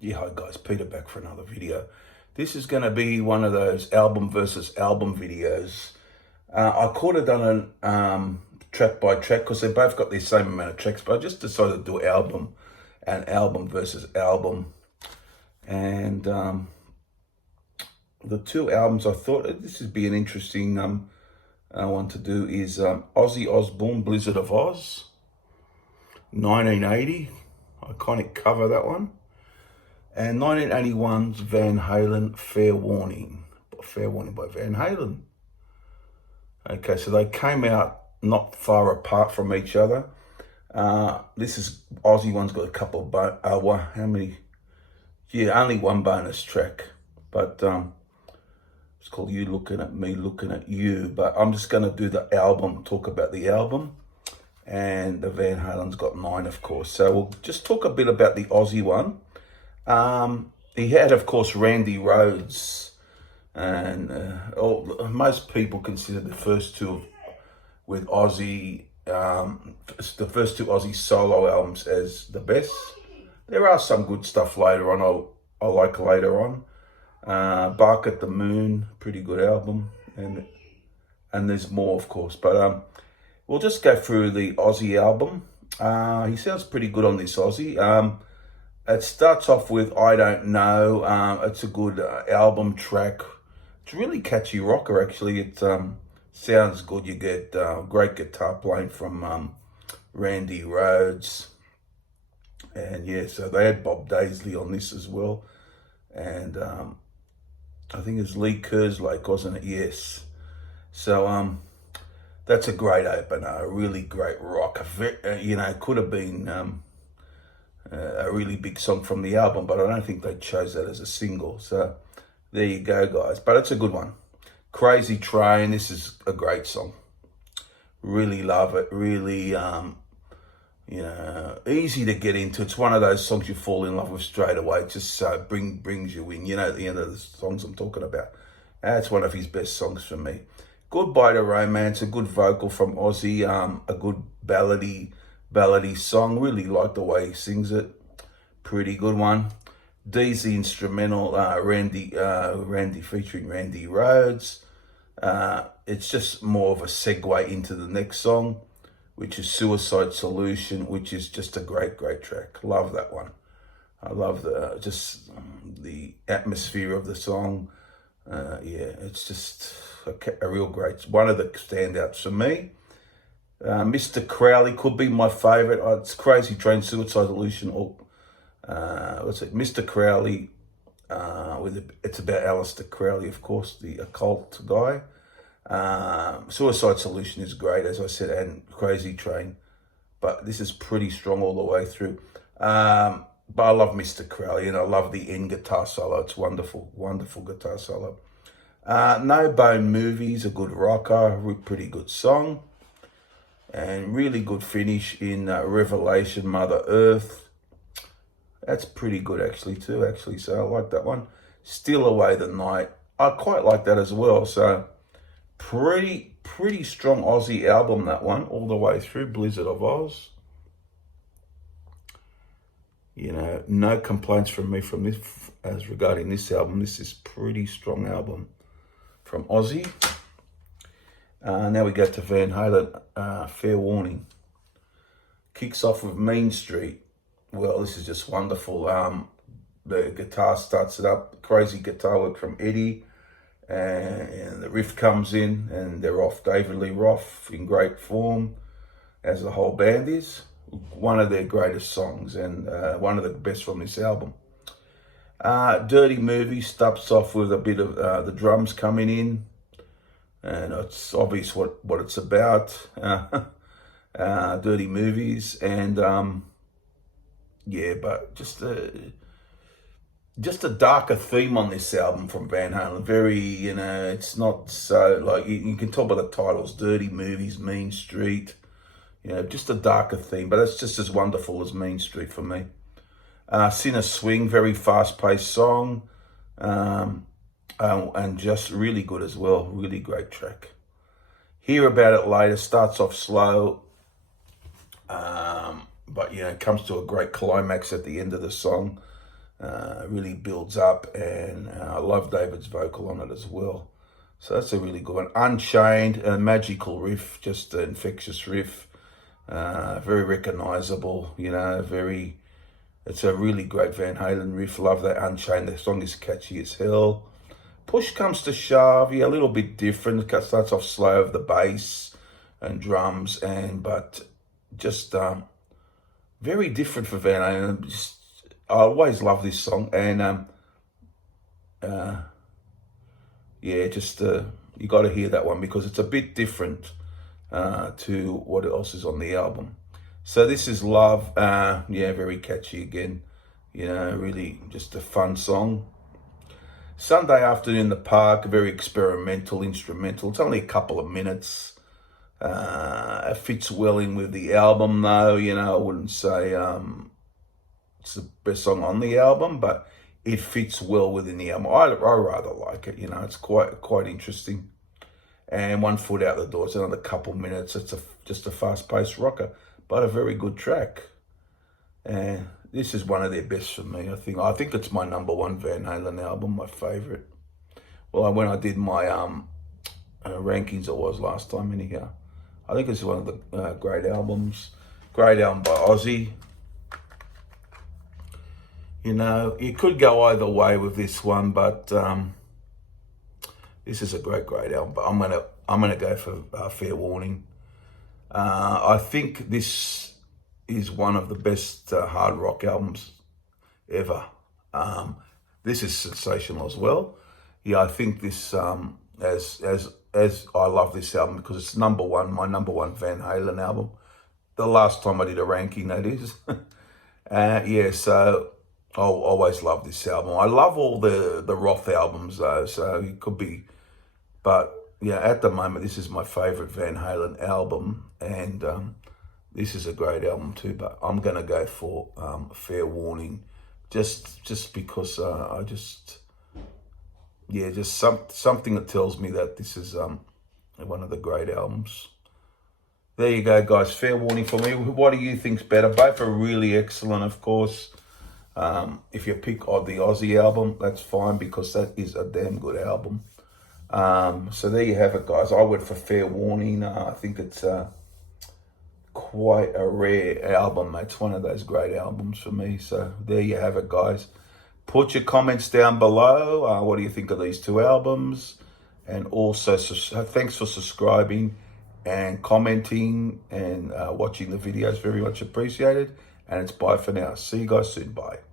Yeah, hi guys, Peter back for another video. This is going to be one of those album versus album videos. I could have done an track by track because they both got the same amount of tracks, but I just decided to do an album versus album. And the two albums I thought this would be an interesting one to do is Ozzy Osbourne, Blizzard of Oz, 1980. Iconic cover, that one. And 1981's Van Halen, Fair Warning. Fair Warning by Van Halen. Okay, so they came out not far apart from each other. This is, Aussie one's got a couple of, how many? Yeah, only one bonus track. But it's called You Looking at Me, Looking at You. But I'm just going to do the album, talk about the album. And the Van Halen's got 9, of course. So we'll just talk a bit about the Aussie one. He had, of course, Randy Rhoads, and most people consider the first two with Ozzy, the first two Ozzy solo albums as the best. There are some good stuff later on. I like later on. Bark at the Moon, pretty good album, and there's more, of course. But we'll just go through the Ozzy album. He sounds pretty good on this Ozzy. It starts off with I Don't Know. It's a good album track. It's really catchy rocker, actually. It sounds good. You get great guitar playing from Randy Rhoads. And yeah, so they had Bob Daisley on this as well. And I think it's Lee Kerslake, wasn't it? Yes. So that's a great opener, a really great rock. Could have been a really big song from the album, but I don't think they chose that as a single. So there you go, guys. But it's a good one. Crazy Train, this is a great song. Really love it. Really, easy to get into. It's one of those songs you fall in love with straight away. It just brings you in. At the end of the songs I'm talking about. That's one of his best songs for me. Goodbye to Romance, a good vocal from Ozzy, a good ballady song. Really like the way he sings it. Pretty good one. D's the instrumental, Randy featuring Randy Rhoads. It's just more of a segue into the next song, which is Suicide Solution, which is just a great track. Love that one. I love the atmosphere of the song. It's just a real great, one of the standouts for me. Mr. Crowley could be my favourite. It's Crazy Train, Suicide Solution, or Mr. Crowley. It's about Aleister Crowley, of course, the occult guy. Suicide Solution is great, as I said, and Crazy Train. But this is pretty strong all the way through. But I love Mr. Crowley, and I love the end guitar solo. It's wonderful, wonderful guitar solo. No Bone Movies, a good rocker, pretty good song. And really good finish in Revelation, Mother Earth. That's pretty good actually too, so I like that one. Steal Away the Night, I quite like that as well. So pretty strong Aussie album, that one, all the way through. Blizzard of Oz. No complaints from me from this as regarding this album. This is pretty strong album from Ozzy. Now we go to Van Halen, Fair Warning. Kicks off with Mean Street. Well, this is just wonderful. The guitar starts it up, crazy guitar work from Eddie, and the riff comes in, and they're off. David Lee Roth in great form, as the whole band is. One of their greatest songs, and one of the best from this album. Dirty Movie starts off with a bit of the drums coming in. And it's obvious what it's about. Dirty Movies, and but just a darker theme on this album from Van Halen. Very, it's not so like you can tell by the titles: Dirty Movies, Mean Street. Just a darker theme, but it's just as wonderful as Mean Street for me. Sinner Swing, very fast-paced song. And just really good as well. Really great track. Hear About It Later starts off slow, but it comes to a great climax at the end of the song. Really builds up, and I love David's vocal on it as well. So that's a really good one. Unchained, a magical riff, just an infectious riff. Very recognizable, you know, it's a really great Van Halen riff. Love that Unchained. The song is catchy as hell. Push Comes to Shove, yeah, a little bit different. It starts off slow with the bass and drums, but just very different for Van Halen. I always love this song, and yeah, just you got to hear that one because it's a bit different to what else is on the album. So this is Love, yeah, very catchy again, you know, really just a fun song. Sunday Afternoon in the Park, very experimental, instrumental. It's only a couple of minutes. It fits well in with the album though, you know, I wouldn't say it's the best song on the album, but it fits well within the album. I rather like it, you know, it's quite interesting. And One Foot Out the Door, it's another couple minutes. It's just a fast-paced rocker, but a very good track. And this is one of their best for me, I think. I think it's my #1 Van Halen album, my favorite. Well, when I did my rankings, it was last time anyhow. I think it's one of the great albums. Great album by Ozzy. You know, you could go either way with this one, but this is a great album. But I'm gonna go for Fair Warning. I think this is one of the best hard rock albums ever. This is sensational as well. Yeah, I think this as I love this album because it's my #1 Van Halen album. The last time I did a ranking, that is. Yeah, so I'll always love this album. I love all the Roth albums though, so it could be, but yeah, at the moment this is my favorite Van Halen album, and this is a great album too. But I'm gonna go for Fair Warning, just because something that tells me that this is one of the great albums. There you go, guys. Fair Warning for me. What do you think's better? Both are really excellent, of course. If you pick the Ozzy album, that's fine because that is a damn good album. So there you have it, guys. I went for Fair Warning. I think it's quite a rare album. It's one of those great albums for me. So there you have it, guys. Put your comments down below. What do you think of these two albums? And also, thanks for subscribing and commenting and watching the videos. Very much appreciated. And it's bye for now. See you guys soon. Bye.